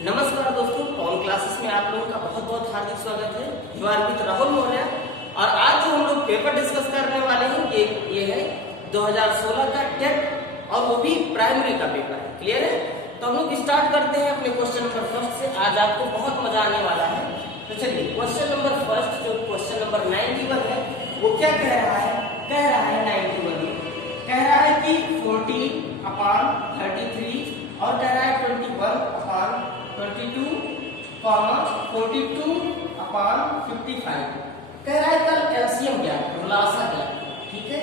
नमस्कार दोस्तों, com classes में आप लोगों का बहुत बहुत हार्दिक स्वागत है। You are with Rahul Maurya और आज जो हम लोग पेपर डिस्कस करने वाले हैं ये है 2016 का टेट और वो भी प्राइमरी का पेपर है। क्लियर है? तो हम लोग स्टार्ट करते हैं अपने क्वेश्चन नंबर फर्स्ट से। आज आपको बहुत मजा आने वाला है। तो चलिए क्वेश्चन नंबर फर्स्ट जो क्वेश्चन नंबर 91 है वो क्या कह रहा है? कह रहा है 91 कह रहा है कि 40/33 और कह रहा है 21/22, 42/55 कह रहा है कल एलसीएम ज्ञात करो, लासा ज्ञात करो। ठीक है,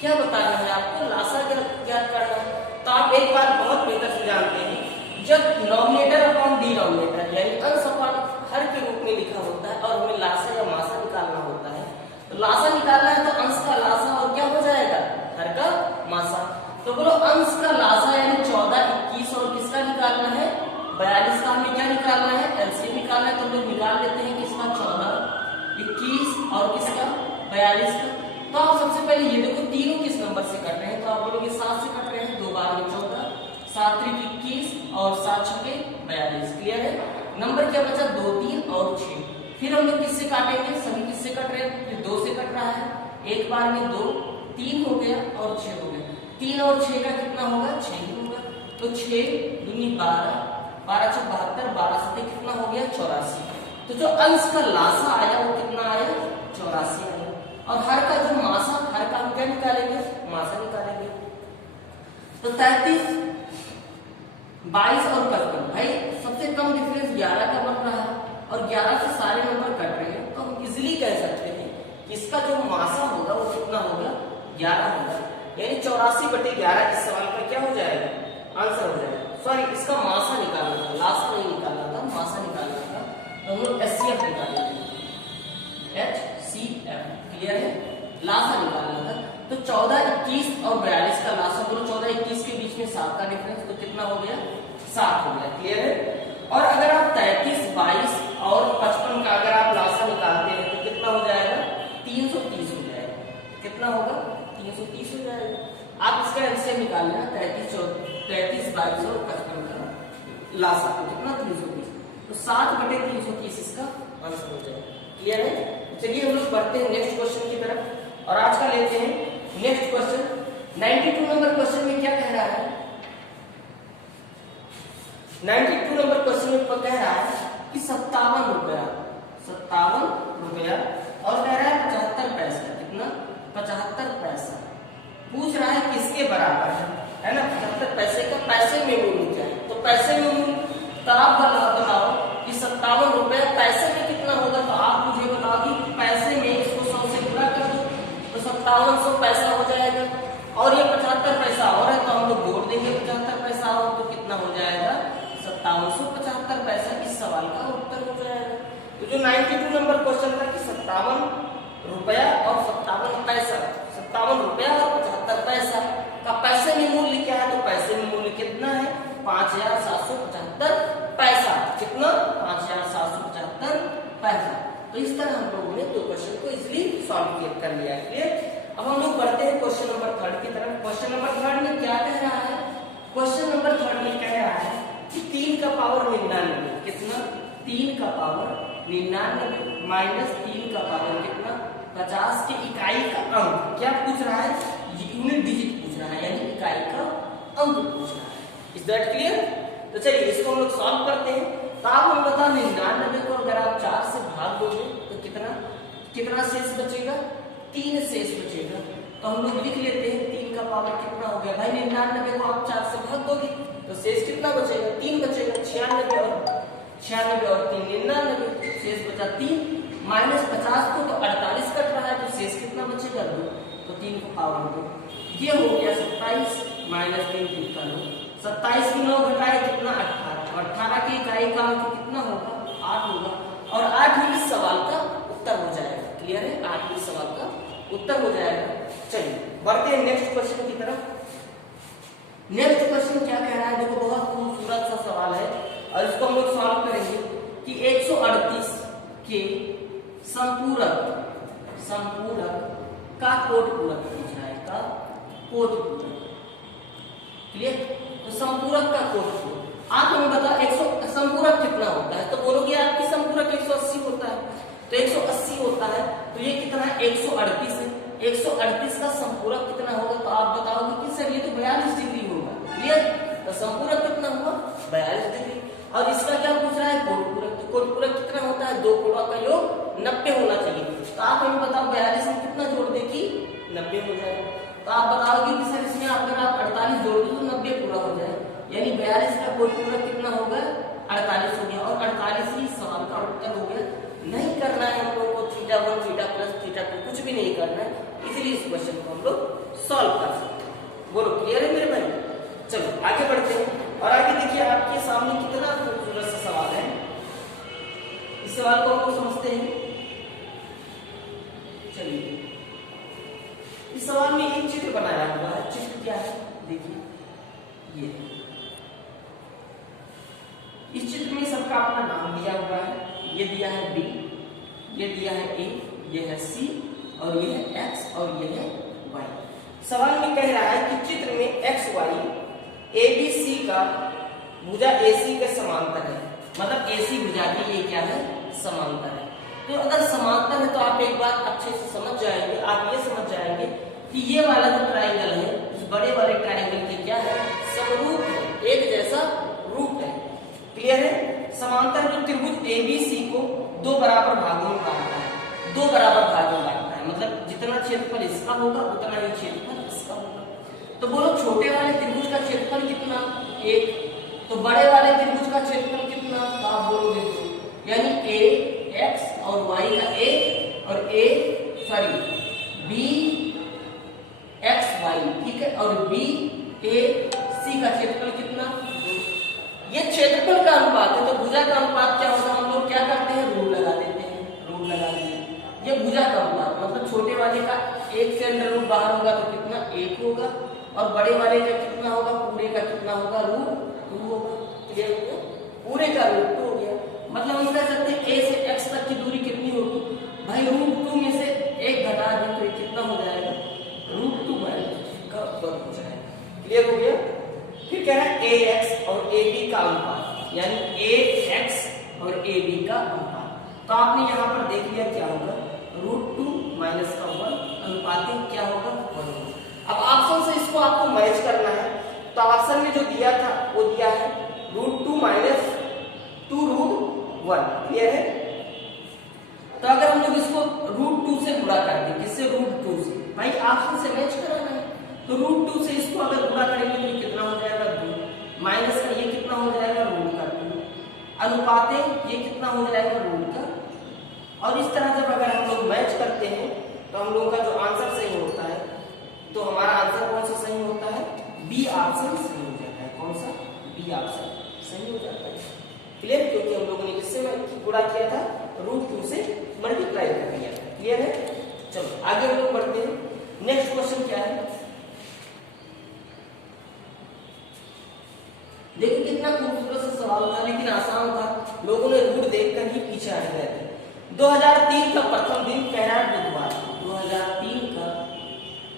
क्या बताना है आपको? लासा ज्ञात करना है। तो आप एक बात बहुत बेहतर से जानते हैं, जब नॉमिनेटर अपॉन डिनॉमिनेटर यानी अंश अपॉन हर के रूप में लिखा होता है और हमें लासा या मासा निकालना होता है, तो लासा निकालना है तो अंश का लासा और क्या हो जाएगा? हर का मासा। तो बोलो अंश का लासा यानी 14, 21 और किसका निकालना है? 42 का हमें क्या निकालना है? एलसीएम निकालना है। तो हम लोग निकाल लेते हैं किसका? 14, 21 और किसका? 42 का। तो आप सबसे पहले ये देखो तीनों किस नंबर से कट रहे हैं? तो आप बोलोगे 7 से कट रहे हैं। 2 बार में 14, 7 3 21 और 7 6 42। क्लियर है? नंबर क्या बचा? 2 3 और 6। फिर हम लोग किससे काटेंगे? सभी किससे कट रहे हैं? फिर 2 से कट रहा है। एक बार में 2, 3 हो गया और 6 हो गया। 3 और 6 का कितना होगा? 6 ही होगा। तो 6 दूनी 12, 12 6 72, 12 7 कितना हो गया? 84। तो जो अंश का लासा आया वो कितना आया? 84 आया। और हर का जो मासा, हर का हम क्या निकालेंगे? मासा निकालेंगे। तो 33, 22 और 55 भाई सबसे कम डिफरेंस 11 का बन रहा है और 11 से सारे नंबर कट रहे हैं। तो हम इजिली कह सकते हैं कि इसका जो मासा होगा वो कितना होगा? 11 होगा। यानी 84/11 इस सवाल का क्या हो जाएगा? आंसर हो जाएगा। सॉरी, इसका मासा निकालना था, लासा नहीं निकालना था, मासा निकालना था। तो हम लोग एचसीएफ निकालेंगे, HCF। क्लियर है? लासा निकालना था। तो 14, 21 और 42 का लासा बोलो। 14 21 के बीच में 7 का डिफरेंस, तो कितना हो गया? 7 हो गया। क्लियर है? और अगर आप 33, 22 और 55 का अगर आप लासा निकालते हैं तो कितना हो जाएगा? 330 हो जाएगा। कितना होगा? 330 हो जाएगा। आप इसका एलसीएम निकाल लेना, 33, 22 और 55 का लासा तो कितना? 330। तो 7/330 इसका आंसर हो जाएगा। क्लियर है? चलिए हम लोग बढ़ते हैं नेक्स्ट क्वेश्चन की तरफ और आज का लेते हैं नेक्स्ट क्वेश्चन। 92 नंबर क्वेश्चन में क्या कह रहा है? 92 नंबर क्वेश्चन में कह रहा है कि 57 रुपया और कह रहा है 75 पैसा। कितना? 75 पैसा। पूछ रहा है किसके बराबर है ना? 75 पैसे का पैसे में मूल्य क्या है? तो पैसे में मूल्य तो आप बताओ कि 57 रुपया पैसे में कितना होगा? तो आप मुझे बताओ कि पैसे में इसको 100 से गुणा कर दो तो 5700 पैसा हो जाएगा। और ये 75 पैसा और है तो हम लोग जोड़ देंगे 75 पैसा और, तो कितना हो जाएगा? 5775 पैसा। इस सवाल का उत्तर हो जाएगा। तो जो 92 नंबर क्वेश्चन था कि 57 रुपया और 57 पैसा, 57 रुपया और 75 पैसा का पैसे में मूल्य क्या है? तो पैसे में मूल्य कितना है? 5775 पैसा। कितना? 5775 पैसा। तो इस तरह हम लोगों ने दो क्वेश्चन को इजीली सॉल्व कर लिया है। क्लियर? अब हम लोग बढ़ते हैं क्वेश्चन नंबर 3 की तरफ। क्वेश्चन नंबर 3 में क्या कह रहा है? क्वेश्चन नंबर 3 में कह रहा है कि 3 का पावर 99। कितना? 3 का पावर 99 माइनस 3 का पावर कितना? 50 के इकाई का अंक। क्या पूछ रहा है? यूनिट डिजिट पूछ रहा है, यानी इकाई का अंक पूछ रहा है। Is that clear? तो चलिए इसको हम लोग सॉल्व करते हैं। तो आप हमें बता 99 को अगर आप 4 से भाग दोगे तो कितना शेष बचेगा? 3 शेष बचेगा। तो हम लोग लिख लेते हैं 3 का पावर कितना हो गया भाई? 99 को आप 4 से भाग दोगे तो शेष कितना बचेगा? 3 बचेगा। 96 और 3 99, शेष बचा 3 माइनस 50 को तो 48 कट रहा है तो शेष कितना बचेगा? 2। तो 3 को पावर 2 ये हो गया 27 माइनस 3 कितना? 9। 27 की 9 घटाए कितना? 18। 18 की इकाई का अंक कितना होगा? 8 होगा। और 8 ही इस सवाल का उत्तर हो जाएगा। क्लियर है? 8 ही इस सवाल का उत्तर हो जाएगा। चलिए बढ़ते हैं नेक्स्ट क्वेश्चन की तरफ। नेक्स्ट क्वेश्चन क्या कह रहा है? देखो बहुत खूबसूरत सा सवाल है और इसको हम लोग सॉल्व करेंगे कि 138 के संपूरक का कोट पूरक पूछ रहा है। का कोट पूरक। क्लियर? तो संपूरक का कोट पूरक आप हमें बताओ। संपूरक 138 है, 138 का संपूरक कितना होगा? तो आप बताओगे कि सर ये तो 42 डिग्री होगा। क्लियर? तो संपूरक कितना हुआ? 42 डिग्री। और इसका क्या पूछ रहा है? कोटपूरक। तो कोटपूरक कितना होता है? दो कोणों का योग 90 होना चाहिए। तो आप हमें बताओ 42 में कितना जोड़ दे कि 90 हो जाएगा। तो आप बताओगे कि सर इसमें अगर आप 48 जोड़ दो तो 90 पूरा हो जाए, यानी 42 का कोटपूरक कितना होगा? 48 हो गया। और 48 ही सवाल का उत्तर हो गया। नहीं करना है हम लोग को θ1 θ+θ2 कुछ भी नहीं करना है, इसलिए इस क्वेश्चन को हम लोग सॉल्व कर सकते हैं। बोलो क्लियर है मेरे भाई? चलो आगे बढ़ते हैं। और आगे देखिए आपके सामने कितना खूबसूरत सा सवाल है। इस सवाल को हम लोग समझते हैं। चलिए, इस सवाल में एक चित्र बनाया हुआ है। चित्र क्या है? देखिए, ये इस चित्र में सबका अपना नाम दिया हुआ है। ये दिया है बी, ये दिया है ए, ये है सी, और ये है एक्स, और ये है वाई। सवाल में कह रहा है कि चित्र में X Y A B C का भुजा एसी के समांतर है, मतलब एसी भुजा के ये क्या है? समांतर है। तो अगर समांतर है तो आप एक बात अच्छे से समझ जाएंगे, आप ये समझ जाएंगे कि ये वाला जो ट्राइंगल है उस बड़े वाले ट्राइंगल के क्या है? समरूप है, एक जैसा रूप है। क्लियर है? समांतर जो त्रिभुज एबीसी को दो बराबर भागों में बांटता है, दो बराबर भागों में बांटता है, मतलब जितना क्षेत्रफल इसका होगा उतना ही क्षेत्रफल इसका होगा। तो बोलो छोटे वाले त्रिभुज का क्षेत्रफल कितना? 1। तो बड़े वाले त्रिभुज का क्षेत्रफल कितना? तो आप बोलोगे 2, यानी a x और y का a और b x y, ठीक है, और b a c का क्षेत्रफल कितना? 2। ये क्षेत्रफल का अनुपात है। तो भुजा का अनुपात क्या होगा? हम लोग क्या करते हैं? रूट लगा देते हैं, रूट लगा देते। ये भुजा का अनुपात मतलब छोटे वाले का 1 से अंडर रूट बाहर होगा तो कितना? 1 होगा, और बड़े वाले का कितना होगा? पूरे का कितना होगा? रूट 2 होगा। क्लियर हो गया? पूरे का रूट 2 हो गया। मतलब हम कह सकते हैं a से x तक की दूरी कितनी होगी? भाई रूट 2 में से 1 घटा दें तो कितना हो जाएगा? रूट 2 का वर्ग हो जाएगा। क्लियर हो गया? फिर कह रहा है ax और ab का अनुपात, यानी ax और ab का अनुपात। तो आपने यहाँ पर देख लिया क्या होगा? रूट 2 माइनस का 1 अनुपात क्या होगा? 1। अब ऑप्शन से इसको आपको मैच करना है। तो ऑप्शन में जो दिया था वो दिया है रूट 2 माइनस 2 रूट 1। क्लियर है? तो अगर हम लोग इसको रूट 2 से गुणा कर दें, किससे? रूट 2 से। भाई ऑप्शन से मैच कराना है, तो रूट 2 से इसको अगर गुणा करेंगे तो कितना हो जाएगा? 2 माइनस का ये कितना हो जाएगा? रूट का 2 अनुपात ये कितना हो जाएगा? रूट का। और इस तरह जब अगर हम लोग मैच करते हैं तो हम लोगों का जो आंसर सही होता है, तो हमारा आंसर कौन सा सही होता है? बी ऑप्शन सही हो जाता है। कौन सा? बी ऑप्शन सही हो जाता है। क्लियर? क्योंकि हम लोगों ने किससे गुणा किया था? रूट 2 से मल्टीप्लाई कर दिया था। क्लियर है? चलो आगे हम लोग बढ़ते हैं। नेक्स्ट क्वेश्चन क्या है? देखिए कितना खूबसूरत सा सवाल था, लेकिन आसान था। लोगों ने रूट देखकर ही पीछे हट गए थे। 2003 का प्रथम दिन कह रहा है बुधवार। 2003 का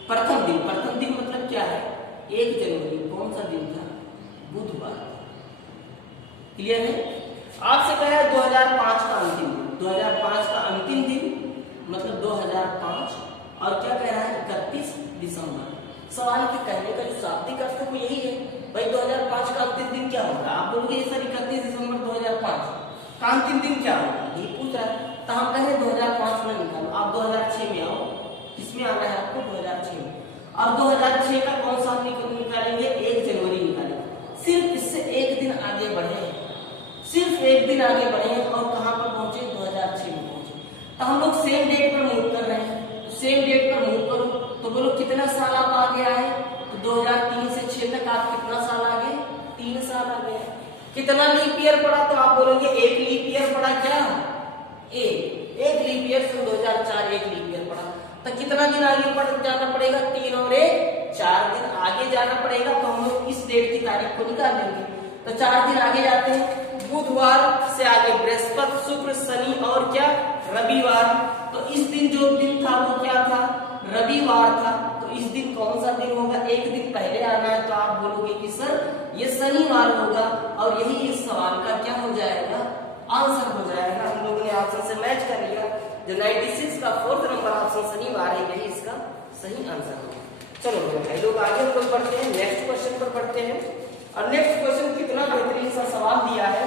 प्रथम दिन, प्रथम दिन मतलब क्या है? 1 जनवरी। कौन सा दिन था? बुधवार। क्लियर है? आपसे कह रहा है 2005 का अंतिम दिन। 2005 का अंतिम दिन मतलब 2005, और क्या कह रहा है? 31 दिसंबर। सवाल के कहने का जो शाब्दिक अर्थ है वो यही है। भाई 2005 का अंतिम दिन क्या होगा? आप बोलोगे ये सर 31 दिसंबर 2005 का अंतिम दिन क्या होगा? ये पूछ रहा है। तो हम कहें 2005 में निकालो, आप 2006 में आओ। किसमें आना है आपको? 2006 में। और 2006 का कौन सा निकालेंगे? 1 जनवरी निकालेंगे। सिर्फ इससे 1 दिन आगे बढ़े, सिर्फ 1 दिन आगे बढ़े, और कहां पर पहुंचे? 2006 में पहुंचे। तो हम लोग सेम डेट पर मूव कर रहे हैं, तो सेम डेट पर मूव करो। तो बोलो कितना साल आप आगे आए? तो 2003 से 6 तक आप कितना साल आगे? 3 साल आगे। कितना लीप ईयर पड़ा? तो आप बोलोगे 1 लीप ईयर पड़ा। क्या? एक लीप ईयर से 2004 1 लीप ईयर पड़ा। तो कितना दिन आगे जाना पड़ेगा? 3 और 1 4 दिन आगे जाना पड़ेगा। तो हम लोग इस डेट की तारीख को निकाल लेंगे। तो 4 दिन आगे जाते हैं। बुधवार से आगे बृहस्पति, शुक्र, शनि और क्या? रविवार। तो इस दिन जो दिन था वो क्या था? रविवार था। तो इस दिन कौन सा दिन होगा? 1 दिन पहले आना है। तो आप बोलोगे कि सर ये शनिवार होगा, और यही इस सवाल का क्या हो जाएगा? आंसर हो जाएगा। हम लोगों ने आंसर से मैच कर लिया। जो 96 का 4th नंबर ऑप्शन शनिवार है, यही इसका सही आंसर होगा। चलो मेरे भाई लोग आगे हम लोग बढ़ते हैं, नेक्स्ट क्वेश्चन पर बढ़ते हैं। और नेक्स्ट क्वेश्चन कितना बेहतरीन सा सवाल दिया है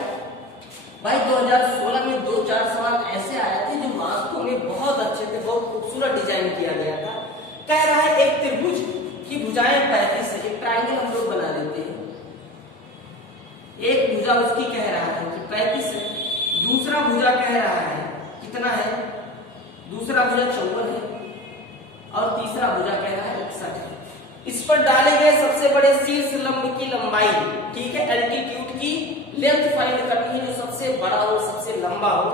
भाई। 2016 में 2-4 सवाल ऐसे आए थे जो वास्तव में बहुत अच्छे थे, बहुत खूबसूरत डिजाइन किया गया था। कह रहा है एक त्रिभुज की भुजाएं 35 है, एक ट्रायंगल हम लोग बना लेते हैं। एक भुजा उसकी कह रहा है कि 35 है, दूसरा भुजा कह रहा है कितना है, दूसरा भुजा 54 है और तीसरा भुजा कह रहा है 61 है। इस पर डाले गए सबसे बड़े शीर्ष लंब की लंबाई, ठीक है, एल्टीट्यूड की लेंथ फाइंड करनी है, जो सबसे बड़ा हो, सबसे लंबा हो।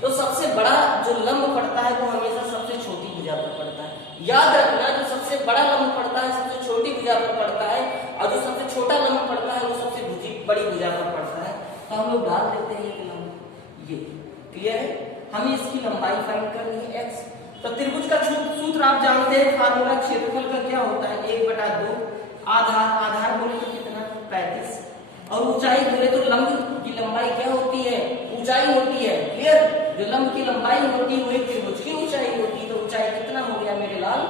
तो सबसे बड़ा जो लंब पड़ता है वो हमेशा सबसे छोटी भुजा पर पड़ता है। याद रखना, जो सबसे बड़ा लंब पड़ता है सबसे छोटी भुजा पर पड़ता है, और जो सबसे छोटा लंब पड़ता है वो सबसे बड़ी भुजा पर पड़ता है। तो हम लोग डाल देते हैं एक लंब, ये क्लियर है। हमें इसकी लंबाई फाइंड करनी है x। तो त्रिभुज का सूत्र आप जानते हैं, फार्मूला क्षेत्रफल का क्या होता है 1/2, आधार बोले तो कितना 35, और ऊंचाई बोले तो लंब की लंबाई क्या होती है, ऊंचाई होती है, क्लियर। जो लंब की लंबाई होती है वही त्रिभुज की ऊंचाई होती है। तो ऊंचाई कितना हो गया मेरे लाल,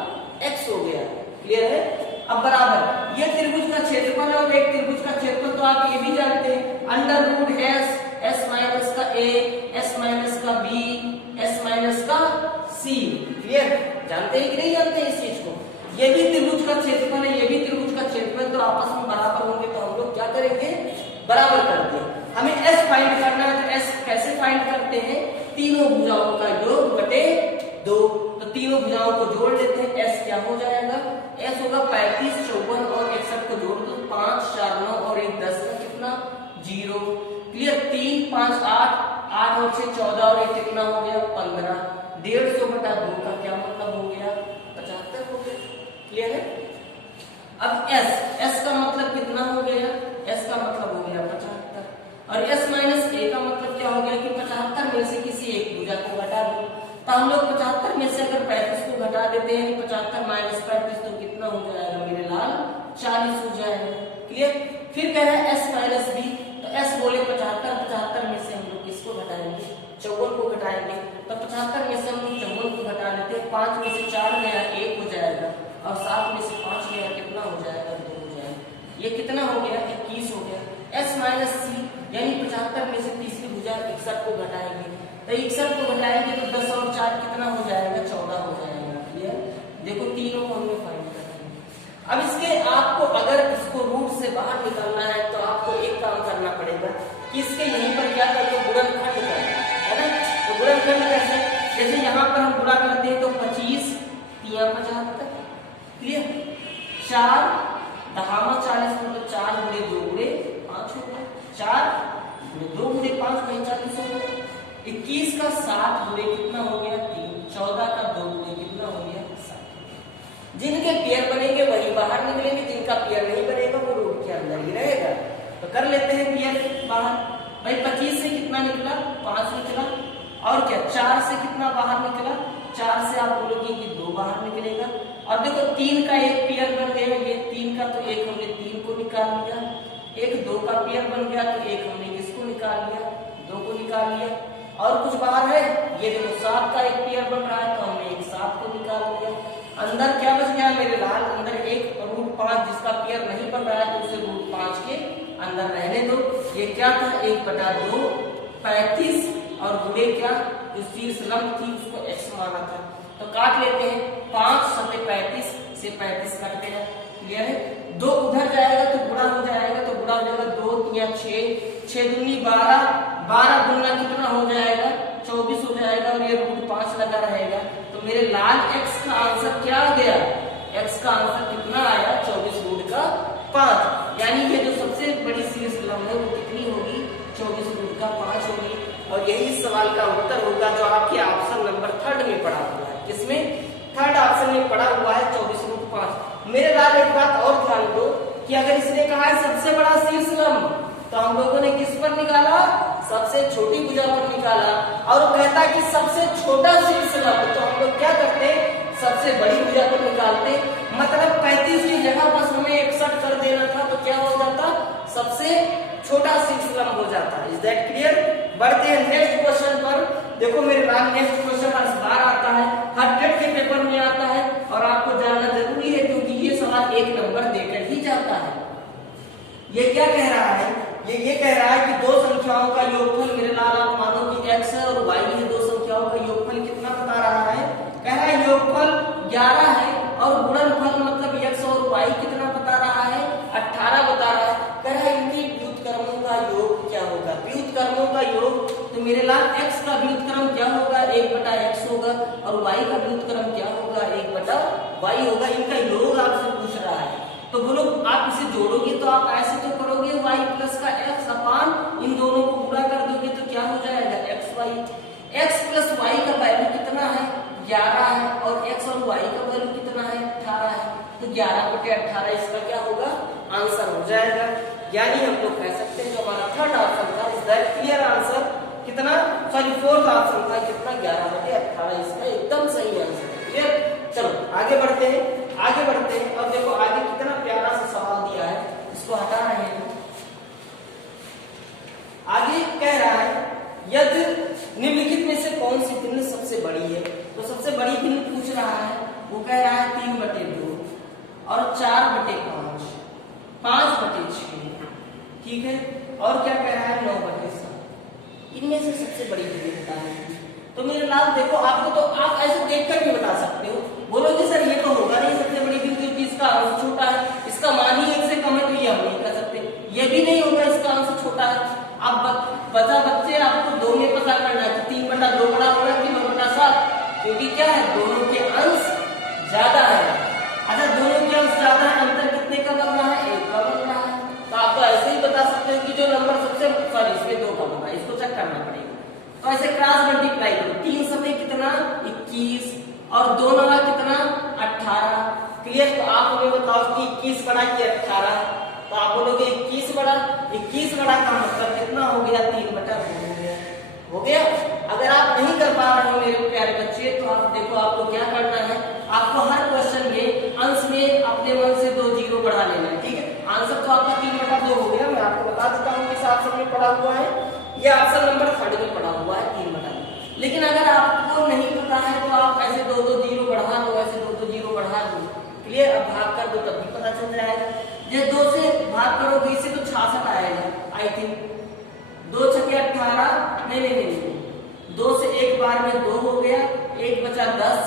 x हो गया, क्लियर है। अब बराबर ये त्रिभुज का क्षेत्रफल है और एक त्रिभुज का क्षेत्रफल तो आप ये भी जानते हैं, √s, s माइनस का a, s माइनस का b, s माइनस का c, क्लियर। जानते हैं कि नहीं जानते इस चीज को। ये भी त्रिभुज का क्षेत्रफल है, ये भी त्रिभुज का क्षेत्रफल, तो आपस में बराबर होंगे तो हम लोग क्या करेंगे, बराबर करते हैं। हमें s फाइंड करना है, तो s कैसे फाइंड करते हैं, तीनों भुजाओं का योग बटे 2। तो तीनों भुजाओं को जोड़ लेते हैं, s क्या हो जाएगा, s होगा 35, 54 और 61 को जोड़ दो 5, 4, 9 और 1 10 का कितना 0, क्लियर। 3, 5, 8, 8 और 6 14 और 1 कितना हो गया 15। 150/2 का क्या मतलब हो गया 75 हो गया, क्लियर है। अब s का मतलब कितना हो गया, s का मतलब हो गया 75, और s माइनस a का मतलब क्या हो गया कि 75 में से किसी एक भुजा को घटा दो। तो हम लोग 75 में से अगर 35 को घटा देते हैं, 75 माइनस 35 तो कितना हो जाएगा मेरे लाल 40 हो जाएगा, क्लियर। फिर कह रहा है s माइनस b, तो s बोले 75 में से हम लोग किसको घटाएंगे, 54 को घटाएंगे। तो 75 में से हम लोग 54 को घटा लेते हैं, 5 में से 4 गया 1 हो जाएगा, और 7 में से 5 गया कितना हो जाएगा 2 हो जाएगा। ये कितना हो गया 21 हो गया। s माइनस c यानी 75 में से तीसरी भुजा 61 को घटाएंगे, तो 61 को घटाएंगे तो 10 और 4 कितना हो जाएगा 14 हो जाएगा, क्लियर। देखो तीनों को हमने फाइंड करना है। अब इसके आपको अगर इसको रूट से बाहर निकालना है तो आपको एक काम करना पड़ेगा कि इसके यहीं पर क्या करते हैं, गुणनखंड करना है ना। तो गुणनखंड कैसे, जैसे यहाँ पर हम गुणा करते हैं तो 25 3 75, क्लियर। 4 दहामा 40 मतलब 4 गुणे 2 गुणे 5 हो गया, 4 गुणे 2 गुणे 5 45 हो गया। 21 का 7 गुणे कितना हो गया 3, 14 का 2 गुणे कितना हो गया 7। जिनके पेयर बनेंगे वही बाहर निकलेंगे, जिनका पेयर नहीं बनेगा वो रूट के अंदर ही रहेगा। तो कर लेते हैं पेयर बाहर। भाई 25 से कितना निकला 5 निकला, और क्या 4 से कितना बाहर निकला, 4 से आप बोलोगे कि 2 बाहर निकलेगा। और देखो 3 का एक पेयर बन गया, ये 3 का तो एक हमने 3 को निकाल लिया, एक 2 का पेयर बन गया तो एक हमने किसको निकाल लिया 2 को निकाल लिया। और कुछ बाहर है, ये देखो 7 का एक पेयर बन रहा है तो हमने एक 7 को निकाल लिया। अंदर क्या बच गया मेरे लाल, अंदर एक √5 जिसका पेयर नहीं बन रहा है तो उसे √5 के अंदर रहने दो। ये क्या था 1/2 35 और गुणे क्या जो शीर्ष लंब थी उसको x माना था। तो काट लेते हैं, 5 सते 35 से 35 काटते हैं, क्लियर है। 2 उधर जाएगा तो गुणा हो जाएगा, तो गुणा हो जाएगा 2 3 6, 6 दूनी 12, 12 दूना कितना हो जाएगा 24 हो जाएगा, और ये √5 लगा रहेगा। तो मेरे लाल x का आंसर क्या आ गया, x का आंसर कितना आया 24√5। यानी ये जो सबसे बड़ी शीर्ष लंब है वो कितनी होगी 24√5 होगी। और यही इस सवाल का उत्तर होगा जो आपके ऑप्शन नंबर 3 में पड़ा हुआ है। किसमें, 3rd ऑप्शन में पड़ा हुआ है 24√5। मेरे लाल एक बात और ध्यान दो कि अगर इसने कहा है सबसे बड़ा शीर्ष लंब तो हम लोगों ने किस पर निकाला, सबसे छोटी भुजा पर निकाला। और कहता है कि सबसे छोटा शीर्ष लंब, तो हम लोग क्या करते सबसे बड़ी भुजा पर निकालते। मतलब 35 की जगह बस हमें 61 कर देना था तो क्या हो जाता, सबसे छोटा शीर्ष लंब हो जाता। Is that clear. बढ़ते हैं नेक्स्ट क्वेश्चन पर। देखो मेरे नाम नेक्स्ट क्वेश्चन हर बार आता है, हर टेट के पेपर में आता है और आपको जानना जरूरी है क्योंकि ये सवाल 1 नंबर देकर ही जाता है। ये क्या कह रहा है, ये कह रहा है कि दो संख्याओं का योगफल, मेरे लाल आप मानो कि x है और y है, दो संख्याओं का योगफल कितना बता रहा है, कह रहा है योगफल 11 है और गुणनफल मतलब x और y कितना बता रहा है, 18 बता रहा है। कह रहा है इनकी व्युत्क्रमों का योग क्या होगा, व्युत्क्रमों का योग, तो मेरे लाल x का व्युत्क्रम क्या होगा, 1/x होगा और y का व्युत्क्रम क्या होगा, 1/y होगा। इनका योग आपसे पूछ रहा है, तो बोलो आप इसे जोड़ोगे तो आप ऐसे तो करोगे y प्लस का x अपान इन दोनों को पूरा कर दोगे तो क्या हो जाएगा xy। x प्लस y का वैल्यू कितना है, 11 है और x और y का वैल्यू कितना है, 18 है, तो 11/18 इसका क्या होगा, आंसर हो जाएगा। यानी हम लोग कह सकते हैं जो हमारा थर्ड ऑप्शन था इज दैट क्लियर आंसर, कितना सॉरी फोर्थ ऑप्शन था कितना, 11/18 इसका एकदम सही आंसर है। क्लियर, चलो आगे बढ़ते हैं, आगे बढ़ते हैं। अब देखो आगे कितना प्यारा सा सवाल दिया है, इसको हटा रहे हैं। आगे कह रहा है यदि निम्नलिखित में से कौन सी भिन्न सबसे बड़ी है, तो सबसे बड़ी भिन्न पूछ रहा है, वो कह रहा है 3/2 और 4/5, 5/6, ठीक है, और क्या कह रहा है 9/7। इनमें से सबसे बड़ी भिन्नता है, तो मेरे लाल देखो आपको तो आप ऐसे देखकर भी बता सकते हो, बोलोगे सर ये तो होगा नहीं सबसे बड़ी भिन्न क्योंकि इसका अंश छोटा है, इसका मान ही 1 से कम है, तो ये हम नहीं कर सकते, ये भी नहीं होगा इसका अंश छोटा है। अब बच्चे आपको 2 में पता करना है, तो 3/2 बड़ा होगा कि 9/7, क्योंकि क्या है दोनों के अंश ज्यादा है। अच्छा दोनों के अंश ज्यादा है, अंतर कितने का बन रहा है, 1 का बन रहा है, तो आप तो ऐसे ही बता सकते हो कि जो नंबर सबसे सॉरी इसमें 2 का बन रहा है, इसको चेक करना पड़ेगा। तो ऐसे क्रॉस मल्टीप्लाई करो, 3 सतह कितना 21 और 2 नवा कितना 18। क्लियर, तो आप हमें बताओ कि 21 बड़ा कि 18, तो आप बोलोगे 21 बड़ा, 21 बड़ा का मतलब कितना हो गया, 3/2 हो गया। अगर आप नहीं कर पा रहे हो मेरे प्यारे बच्चे, तो आप देखो आपको क्या करना है, आपको हर क्वेश्चन में अंश में अपने मन से 2 जीरो बढ़ा लेना है, ठीक है। आंसर तो आपका 3/2 हो गया, मैं आपको बता देता हूँ किस ऑप्शन में पड़ा हुआ है, ये ऑप्शन नंबर 3 में पड़ा हुआ है 3/2। लेकिन अगर आपको नहीं पता है तो आप ऐसे 2 जीरो बढ़ा लो, ऐसे 2 जीरो बढ़ा लो, क्लियर। अब भाग कर दो तब भी पता चल जाएगा, ये 2 से भाग करोगे इससे तो 66 आएगा आई थिंक, 2 छके 18, नहीं 2 से एक बार में 2 हो गया, 1 बचा 10,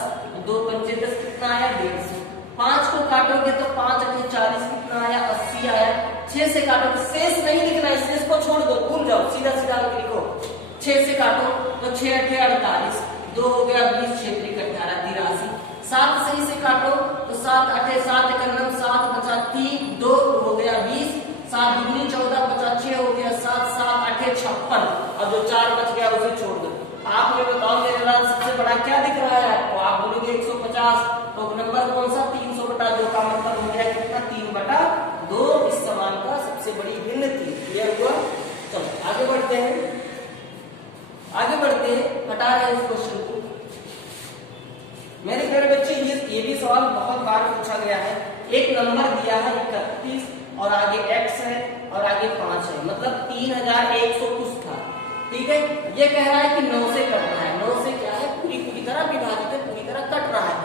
2 पंचे 10 कितना आया 150। 5 को काटोगे तो 5 × 40 कितना आया 80 आया। 6 से काटो, शेष नहीं लिखना है, शेष को छोड़ दो, भूल जाओ, सीधा सीधा लिखो। 6 से काटो तो 6 × 8 = 48, 2 हो गया 20, 6 × 3 = 18, 83। 7 सही से काटो तो 7 × 8 = 7, 7 बचा 3, 2 हो गया 20, 7 दूनी 14 बचा 6 हो गया 7, 7 8 56, और जो 4 बच गया उसे छोड़ दो। आप मुझे बताओ मेरे लाल सबसे बड़ा क्या दिख रहा है आपको, आप बोलोगे 150, तो नंबर कौन सा 300/2 का मतलब हो गया कितना 3/2, इस सवाल का सबसे बड़ी भिन्न थी। क्लियर हुआ, चलो आगे बढ़ते हैं, आगे बढ़ते हैं, हटा रहे हैं इस क्वेश्चन को। मेरे प्यारे बच्चे ये भी सवाल बहुत बार पूछा गया है, एक नंबर दिया है 31 और आगे x है और आगे 5 है, मतलब 3100 कुछ था, ठीक है। ये कह रहा है कि 9 से कटना है, 9 से क्या है पूरी तरह विभाजित है, पूरी तरह कट रहा है।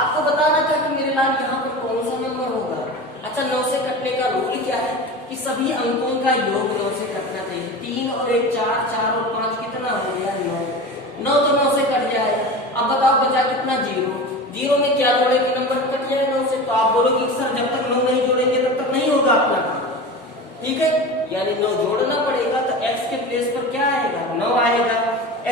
आपको बताना था कि मेरे लाल यहाँ पर कौन सा नंबर होगा। अच्छा 9 से कटने का रूल क्या है कि सभी अंकों का योग 9 से कटना चाहिए, 3 और 1 4, 4 और 5 कितना हो गया 9, 9 तो 9 से कट जाएगा। अब बताओ बचा कितना 0, 0 में क्या जोड़ेंगे नंबर कट जाए 9 से, तो आप बोलोगे सर जब तक 9 नहीं जोड़ेंगे तब तक नहीं होगा अपना काम, ठीक है। यानी 9 जोड़ना पड़ेगा, तो x के प्लेस पर क्या आएगा 9 आएगा,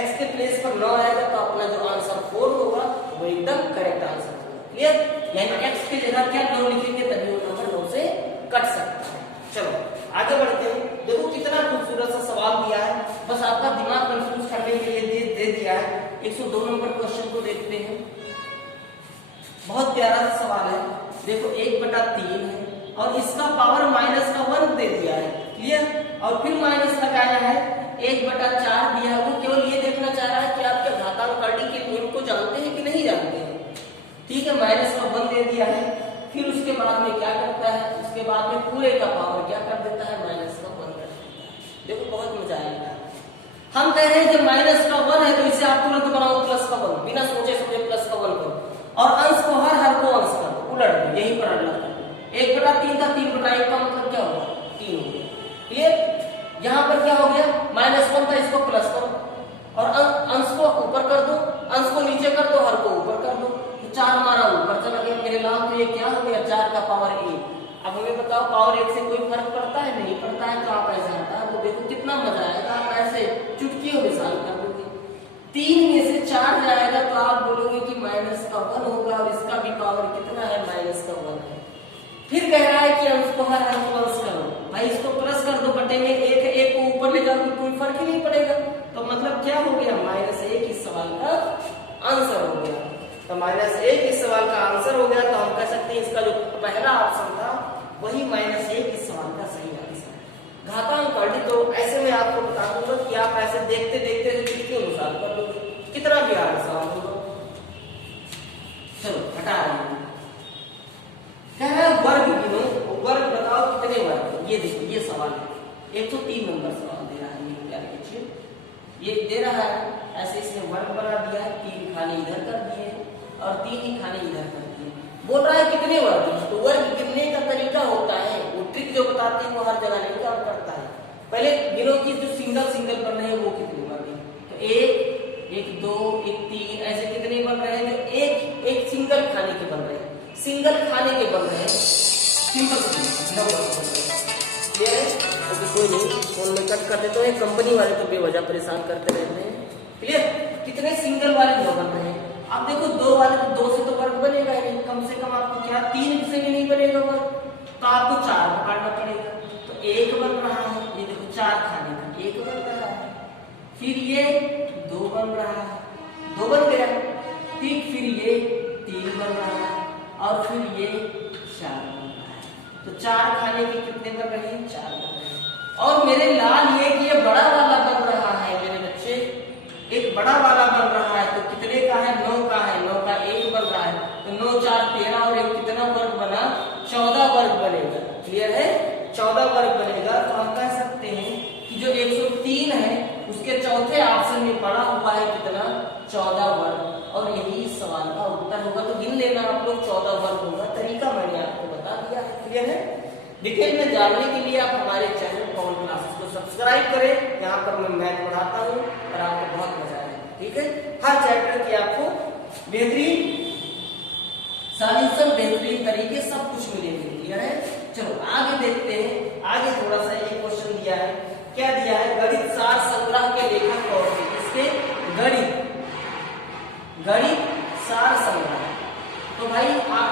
x के प्लेस पर 9 आएगा, तो अपना जो आंसर 4 होगा वो एकदम करेक्ट आंसर होगा। क्लियर, यानी x की जगह क्या 9 लिखेंगे तभी वो नंबर 9 से कट सकता है। चलो आगे बढ़ते हैं, देखो कितना खूबसूरत सा सवाल दिया है, बस आपका दिमाग कंफ्यूज करने के लिए दे दिया है। 102 नंबर क्वेश्चन को देखते हैं, बहुत प्यारा सा सवाल है। देखो 1/3 है और इसका पावर -1 दे दिया है, क्लियर, और फिर माइनस लगाया है, 1/4 दिया है। वो केवल ये देखना चाह रहा है कि आप क्या घातांककर्णी के नियम को जानते हैं कि नहीं जानते हैं, ठीक है। -1 दे दिया है, फिर उसके बाद में क्या करता है, उसके बाद में पूरे का पावर क्या कर देता है -1 कर देता है। देखो बहुत मजा आएगा, हम कह रहे हैं जब माइनस का 1 है तो इसे आप तुरंत बनाओ प्लस का 1, बिना सोचे समझे प्लस का 1 करो और अंश को हर को अंश कर दो, उलट दो, यही पर अड़ला कर दो। 1/3 था, 3/1 का मतलब क्या होगा 3 हो गया। क्लियर? यहाँ पर क्या हो गया, -1 था, इसको प्लस करो और अंश को ऊपर कर दो, अंश को नीचे कर दो, हर को ऊपर कर दो, तो 4 हमारा ऊपर चला गया मेरे लाल। तो ये क्या हो गया 4 का पावर 1। अब हमें बताओ पावर 1 से कोई फर्क पड़ता है? नहीं पड़ता है। तो आप ऐसे आता है तो देखो कितना मजा आएगा, आप ऐसे चुटकियों में सॉल्व कर दोगे। 3 में से 4 जाएगा तो आप बोलोगे कि माइनस का 1 होगा और इसका भी पावर कितना है, माइनस का 1 है। फिर कह रहा है कि अंश को हर को अंश करो, भाई इसको प्लस कर दो, बटे में एक को ऊपर ले जाओ कोई फर्क ही नहीं पड़ेगा। तो मतलब क्या हो गया, -1 इस सवाल का आंसर हो गया। तो -1 इस सवाल का आंसर हो गया। तो हम कह सकते हैं इसका जो पहला ऑप्शन था वही -1 इस सवाल का सही आंसर है। घातांक पढ़ी तो ऐसे में आपको बता दूंगा कि आप ऐसे देखते देखते चुटकियों में सॉल्व कर दोगे, कितना भी हार्ड सवाल होगा। चलो हटा रहे हैं। कह रहा है वर्ग गिनो, वर्ग बताओ कितने वर्ग। ये देखो ये सवाल है, 103 नंबर सवाल दे रहा है। ये क्या देखिए, ये दे रहा है ऐसे इसने वर्ग बना दिया है, 3 खाने इधर कर दिए और 3 ही खाने इधर कर दिए। बोल रहा है कितने वर्ग हैं। तो वर्ग गिनने का तरीका होता है, वो ट्रिक जो बताते हैं वो हर जगह नहीं काम करता है। पहले गिनो की जो सिंगल सिंगल बन रहे हैं वो कितने वर्ग हैं। तो 1, 2, 3 ऐसे कितने बन रहे हैं जो एक सिंगल खाने के बन रहे हैं, सिंगल खाने के बन रहे हैं, सिंपल ये है। तो कोई नहीं, फोन में कट कर देते हैं, कंपनी वाले तो बेवजह परेशान करते रहते हैं। क्लियर? कितने सिंगल वाले 2 बन रहे हैं। आप देखो 2 वाले तो 2 से तो वर्ग बनेगा ही नहीं, कम से कम आपको क्या 3 से भी नहीं बनेगा वर्ग, तो आपको 4 पकड़ना पड़ेगा। तो 1 बन रहा है, ये देखो 4 खाने का 1 बन रहा है, फिर ये 2 बन रहा है, 2 बन गया, फिर ये 3 बन रहा है और फिर ये 4 बन रहा है। तो 4 खाने के कितने बन रहे हैं, 4 बन रहे हैं। और मेरे लाल ये बड़ा वाला बन रहा है मेरे बच्चे, एक बड़ा वाला बन रहा है। तो कितने का है, 9 का है, 9 का 1 बन रहा है। तो 9, 4, 13 और 1 कितना वर्ग बना, 14 वर्ग बनेगा। क्लियर है? 14 वर्ग बनेगा। तो हम कह सकते हैं कि जो 103 है उसके चौथे ऑप्शन में पड़ा हुआ है कितना, 14 वर्ग। और यही इस सवाल का उत्तर होगा। तो गिन लेना आप लोग, 14 वर्ग होगा। तरीका मैंने आपको बता दिया है। क्लियर है? डिटेल में जानने के लिए आप हमारे चैनल पवन क्लासेस को सब्सक्राइब करें। यहाँ पर मैं मैथ पढ़ाता हूँ और आपको बहुत मजा आएगा। ठीक है? हर चैप्टर की आपको बेहतरीन सॉल्यूशन, बेहतरीन तरीके सब कुछ मिलेंगे। क्लियर है? चलो आगे देखते हैं। आगे थोड़ा सा एक क्वेश्चन दिया है, क्या दिया है, गणित सार संग्रह के लेखक कौन थे। इसके गणित सार संग्रह। तो भाई आप